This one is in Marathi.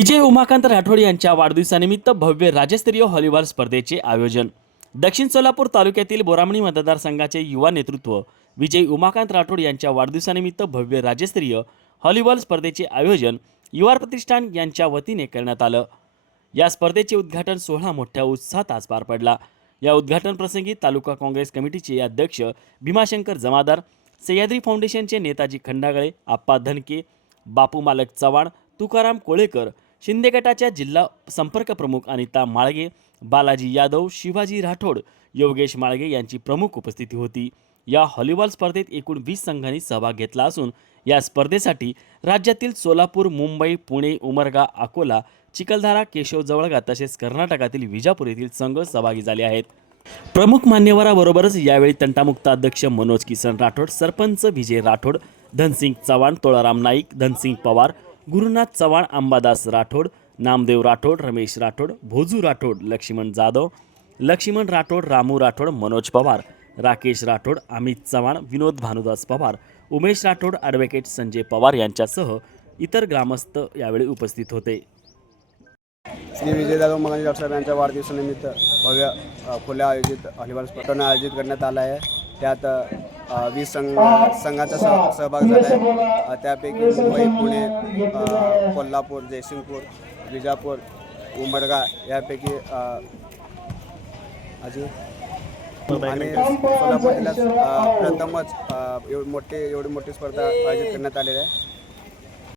विजय उमाकांत राठोड यांच्या वाढदिवसानिमित्त भव्य राज्यस्तरीय व्हॉलीबॉल स्पर्धेचे आयोजन। दक्षिण सोलापूर तालुक्यातील बोरामणी मतदारसंघाचे युवा नेतृत्व विजय उमाकांत राठोड यांच्या वाढदिवसानिमित्त भव्य राज्यस्तरीय व्हॉलीबॉल स्पर्धेचे आयोजन युवा प्रतिष्ठान यांच्या वतीने करण्यात आलं। या स्पर्धेचे उद्घाटन सोहळा मोठ्या उत्साहात आज पार पडला। या उद्घाटन प्रसंगी तालुका काँग्रेस कमिटीचे अध्यक्ष भीमाशंकर जमादार, सह्याद्री फाउंडेशनचे नेताजी खंडागळे, आप्पा धनके, बापू मालक चव्हाण, तुकाराम कोळेकर, शिंदे गटाच्या जिल्हा संपर्क प्रमुख अनिता माळगे, बालाजी यादव, शिवाजी राठोड, योगेश माळगे यांची प्रमुख उपस्थिती होती। या व्हॉलीबॉल स्पर्धेत एकूण 20 संघांनी सहभाग घेतला असून या स्पर्धेसाठी राज्यातील सोलापूर, मुंबई, पुणे, उमरगा, अकोला, चिखलदरा, केशव जवळगा तसेच कर्नाटकातील विजापूर येथील संघ सहभागी झाले आहेत। प्रमुख मान्यवराबरोबरच यावेळी तंटामुक्त अध्यक्ष मनोज किसन राठोड, सरपंच विजय राठोड, धनसिंग चव्हाण, तोळाराम नाईक, धनसिंग पवार, गुरुनाथ चव्हाण, अंबादास राठोड, नामदेव राठोड, रमेश राठोड, भोजू राठोड, लक्ष्मण जाधव, लक्ष्मण राठोड, रामू राठोड, मनोज पवार, राकेश राठोड, अमित चव्हाण, विनोद भानुदास पवार, उमेश राठोड, ॲडव्होकेट संजय पवार यांच्यासह इतर ग्रामस्थ यावेळी उपस्थित होते। श्री विजयदादा उमाकांत राठोड साहेब यांच्या वाढदिवसानिमित्त भव्य खुल्या आयोजित व्हॉलीबॉल स्पर्धा आयोजित करण्यात आला आहे। त्यात 20 संघाचा सहभाग झाला आहे। त्यापैकी मुंबई, पुणे, कोल्हापूर, जयसिंगपूर, विजापूर, उमरगा यापैकी आणि सोलापूर जिल्ह्यात प्रथमच एवढी मोठी स्पर्धा आयोजित करण्यात आलेली आहे।